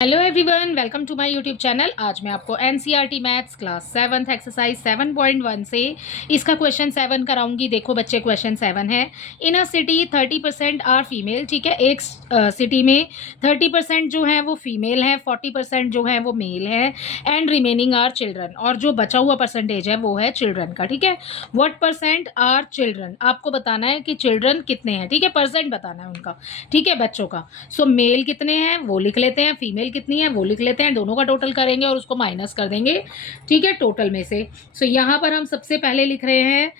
Hello everyone, welcome to my YouTube channel. आज मैं आपको NCERT maths class 7th exercise 7.1 से इसका क्वेश्चन 7 कराऊंगी। देखो बच्चे, क्वेश्चन 7 है, इन अ सिटी 30% आर फीमेल। ठीक है, एक सिटी में 30% जो है वो फीमेल है, 40% जो है वो मेल है, एंड रिमेनिंग आर चिल्ड्रन। और जो बचा हुआ परसेंटेज है वो है चिल्ड्रन का। ठीक है, व्हाट परसेंट आर चिल्ड्रन, आपको बताना है कि चिल्ड्रन कितने हैं। ठीक है, परसेंट बताना है उनका। ठीक है, बच्चों का। सो मेल कितने हैं वो लिख लेते हैं, फीमेल कितनी है वो लिख लेते हैं, दोनों का टोटल करेंगे और उसको माइनस कर देंगे। ठीक है, टोटल में से। सो यहाँ पर हम सबसे पहले लिख रहे हैं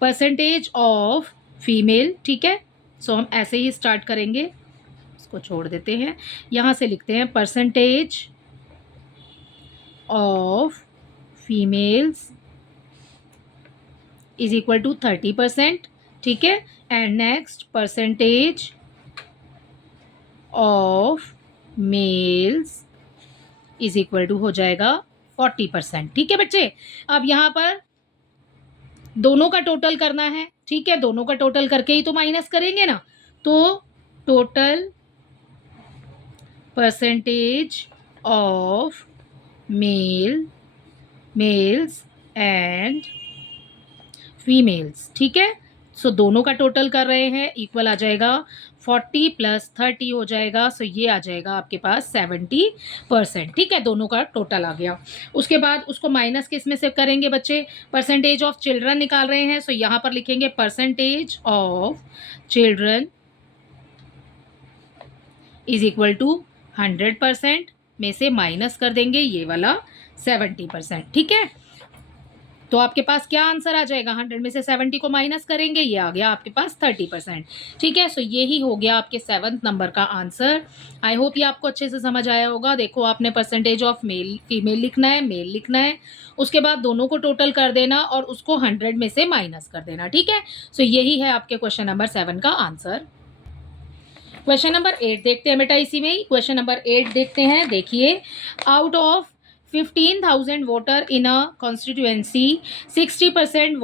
परसेंटेज ऑफ फीमेल। ठीक है, सो हम ऐसे ही स्टार्ट करेंगे, इसको छोड़ देते हैं, यहाँ से लिखते हैं percentage of females is equal to 30%। ठीक है, and next percentage of males is equal to हो जाएगा 40%। ठीक है बच्चे, अब यहाँ पर दोनों का टोटल करना है। ठीक है, दोनों का टोटल करके ही तो माइनस करेंगे ना। तो total percentage of mails and females. ठीक है, सो दोनों का टोटल कर रहे हैं, इक्वल आ जाएगा 40 + 30 हो जाएगा। सो ये आ जाएगा आपके पास 70%। ठीक है, दोनों का टोटल आ गया। उसके बाद उसको माइनस किस में से करेंगे बच्चे, परसेंटेज ऑफ चिल्ड्रन निकाल रहे हैं। सो यहाँ पर लिखेंगे percentage of children is equal to 100% में से माइनस कर देंगे ये वाला 70%। ठीक है, तो आपके पास क्या आंसर आ जाएगा, 100 में से 70 को माइनस करेंगे, ये आ गया आपके पास 30%। ठीक है, सो ये ही हो गया आपके 7th नंबर का आंसर। आई होप ये आपको अच्छे से समझ आया होगा। देखो, आपने परसेंटेज ऑफ फीमेल लिखना है, मेल लिखना है, उसके बाद दोनों को टोटल कर देना और उसको 100 में से माइनस कर देना। ठीक है, सो यही है आपके क्वेश्चन नंबर 7 का आंसर। क्वेश्चन नंबर 8 देखते हैं बेटा, इसी में ही क्वेश्चन नंबर 8 देखते हैं। देखिए, out of 15,000 voter in a constituency 60%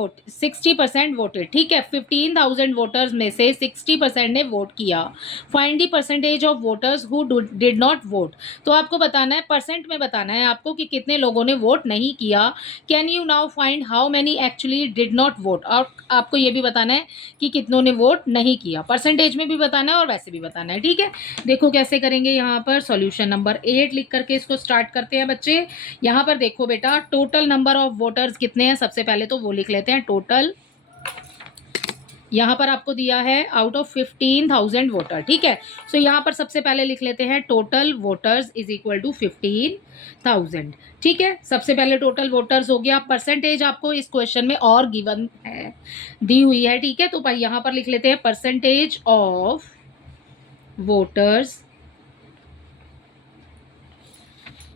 voted. ठीक है, 15,000 वोटर्स में से 60% ने वोट किया। Find the percentage of voters who did not vote. तो आपको बताना है, परसेंट में बताना है आपको कि कितने लोगों ने वोट नहीं किया। Can you now find how many actually did not vote. और आपको ये भी बताना है कि कितनों ने वोट नहीं किया, परसेंटेज में भी बताना है और वैसे भी बताना है। ठीक है, देखो कैसे करेंगे। यहाँ पर सॉल्यूशन नंबर 8 लिख करके इसको स्टार्ट करते हैं बच्चे। यहाँ पर देखो बेटा, टोटल नंबर ऑफ वोटर्स कितने हैं, सबसे पहले तो वो लिख लेते हैं टोटल। यहाँ पर आपको दिया है आउट ऑफ 15,000 वोटर। ठीक है, सो यहाँ पर सबसे पहले लिख लेते हैं total voters is equal to 15,000। ठीक है, सबसे पहले टोटल वोटर्स हो गया। परसेंटेज आपको इस क्वेश्चन में और गिवन है, दी हुई है। ठीक है, तो भाई यहाँ पर लिख लेते हैं परसेंटेज ऑफ वोटर्स।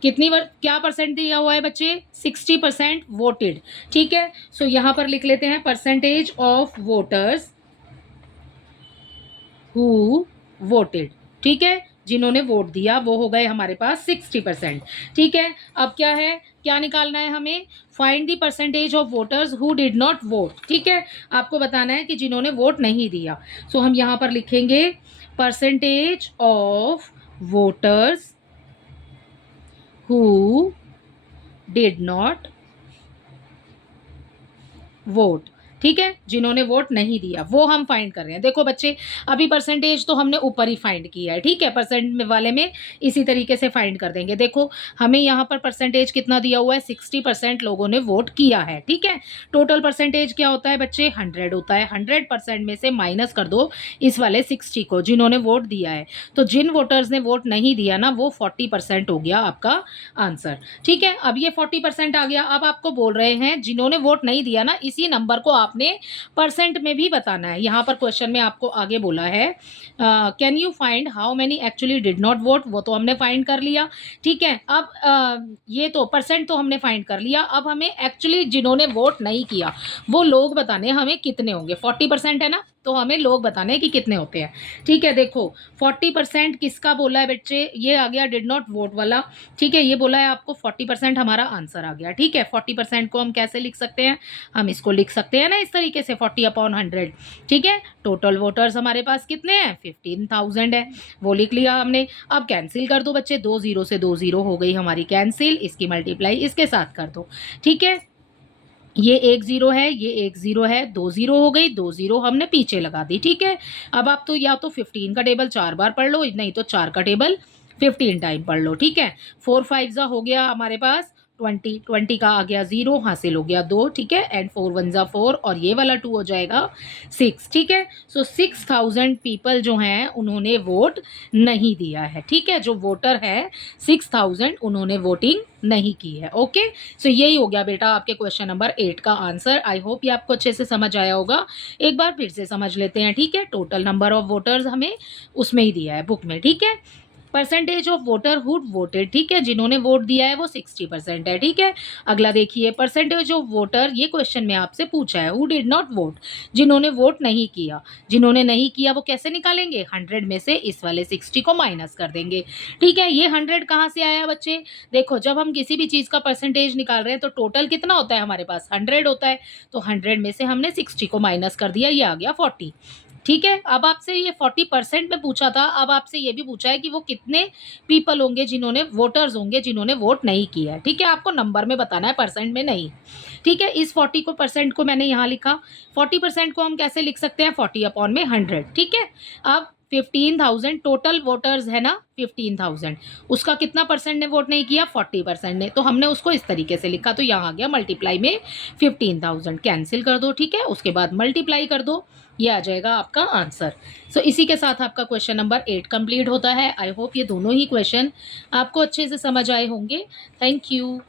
कितनी क्या परसेंट दिया हुआ है बच्चे, 60% वोटेड। ठीक है, सो यहाँ पर लिख लेते हैं percentage of voters who voted. ठीक है, जिन्होंने वोट दिया वो हो गए हमारे पास 60%। ठीक है, अब क्या है, क्या निकालना है हमें, find the percentage of voters who did not vote. ठीक है, आपको बताना है कि जिन्होंने वोट नहीं दिया। सो हम यहाँ पर लिखेंगे percentage of voters who did not vote। ठीक है, जिन्होंने वोट नहीं दिया वो हम फाइंड कर रहे हैं। देखो बच्चे, अभी परसेंटेज तो हमने ऊपर ही फाइंड किया है। ठीक है, परसेंट वाले में इसी तरीके से फाइंड कर देंगे। देखो, हमें यहाँ पर परसेंटेज कितना दिया हुआ है, 60% लोगों ने वोट किया है। ठीक है, टोटल परसेंटेज क्या होता है बच्चे, 100 होता है। 100% में से माइनस कर दो इस वाले 60 को, जिन्होंने वोट दिया है। तो जिन वोटर्स ने वोट नहीं दिया ना, वो 40% हो गया आपका आंसर। ठीक है, अब ये 40% आ गया। अब आपको बोल रहे हैं जिन्होंने वोट नहीं दिया ना, इसी नंबर को आपने परसेंट में भी बताना है। यहाँ पर क्वेश्चन में आपको आगे बोला है can you find how many actually did not vote, वो तो हमने फाइंड कर लिया। ठीक है, अब ये तो परसेंट तो हमने फाइंड कर लिया। अब हमें एक्चुअली जिन्होंने वोट नहीं किया वो लोग बताने हमें कितने होंगे। 40% है ना, तो तो हमें लोग बताने हैं कि कितने होते हैं। ठीक है, देखो 40% किसका बोला है बच्चे, ये आ गया डिड नॉट वोट वाला। ठीक है, ये बोला है आपको 40% हमारा आंसर आ गया। ठीक है, 40% को हम कैसे लिख सकते हैं, हम इसको लिख सकते हैं ना इस तरीके से 40/100। ठीक है, टोटल वोटर्स हमारे पास कितने हैं, 15,000 है, वो लिख लिया हमने। अब कैंसिल कर दो बच्चे, 2 0 से 2 0 हो गई हमारी कैंसिल, इसकी मल्टीप्लाई इसके साथ कर दो। ठीक है, ये 1 0 है, ये 1 0 है, 2 0 हो गई, 2 0 हमने पीछे लगा दी। ठीक है, अब आप तो या तो 15 का टेबल 4 बार पढ़ लो, नहीं तो 4 का टेबल 15 टाइम पढ़ लो। ठीक है, 4 5 जा हो गया हमारे पास 20, 20 का आ गया 0, हासिल हो गया 2। ठीक है, एंड 4 1 जा 4 और ये वाला 2 हो जाएगा 6। ठीक है, सो 6000 पीपल जो हैं उन्होंने वोट नहीं दिया है। ठीक है, जो वोटर है 6000 उन्होंने वोटिंग नहीं की है। ओके, सो यही हो गया बेटा आपके क्वेश्चन नंबर 8 का आंसर। आई होप ये आपको अच्छे से समझ आया होगा। एक बार फिर से समझ लेते हैं। ठीक है, टोटल नंबर ऑफ वोटर्स हमें उसमें ही दिया है बुक में। ठीक है, percentage of voter hood voted, ठीक है, जिन्होंने वोट दिया है वो 60% है। ठीक है, अगला देखिए परसेंटेज ऑफ वोटर, ये क्वेश्चन में आपसे पूछा है हु डिड नॉट वोट, जिन्होंने वोट नहीं किया। जिन्होंने नहीं किया वो कैसे निकालेंगे, 100 में से इस वाले 60 को माइनस कर देंगे। ठीक है, ये 100 कहाँ से आया बच्चे, देखो जब हम किसी भी चीज़ का परसेंटेज निकाल रहे हैं तो टोटल कितना होता है हमारे पास, 100 होता है, तो 100 में से हमने 60 को माइनस कर दिया, ये आ गया 40। ठीक है, अब आपसे ये 40% में पूछा था, अब आपसे ये भी पूछा है कि वो कितने पीपल होंगे जिन्होंने, वोटर्स होंगे जिन्होंने वोट नहीं किया है। ठीक है, आपको नंबर में बताना है, परसेंट में नहीं। ठीक है, इस 40 को परसेंट को मैंने यहाँ लिखा, 40% को हम कैसे लिख सकते हैं, 40/100। ठीक है, अब 15,000 टोटल वोटर्स है ना, 15,000, उसका कितना परसेंट ने वोट नहीं किया, 40% ने, तो हमने उसको इस तरीके से लिखा, तो यहाँ आ गया मल्टीप्लाई में 15,000, कैंसिल कर दो। ठीक है, उसके बाद मल्टीप्लाई कर दो, ये आ जाएगा आपका आंसर। सो इसी के साथ आपका क्वेश्चन नंबर 8 कंप्लीट होता है। आई होप ये दोनों ही क्वेश्चन आपको अच्छे से समझ आए होंगे। Thank you.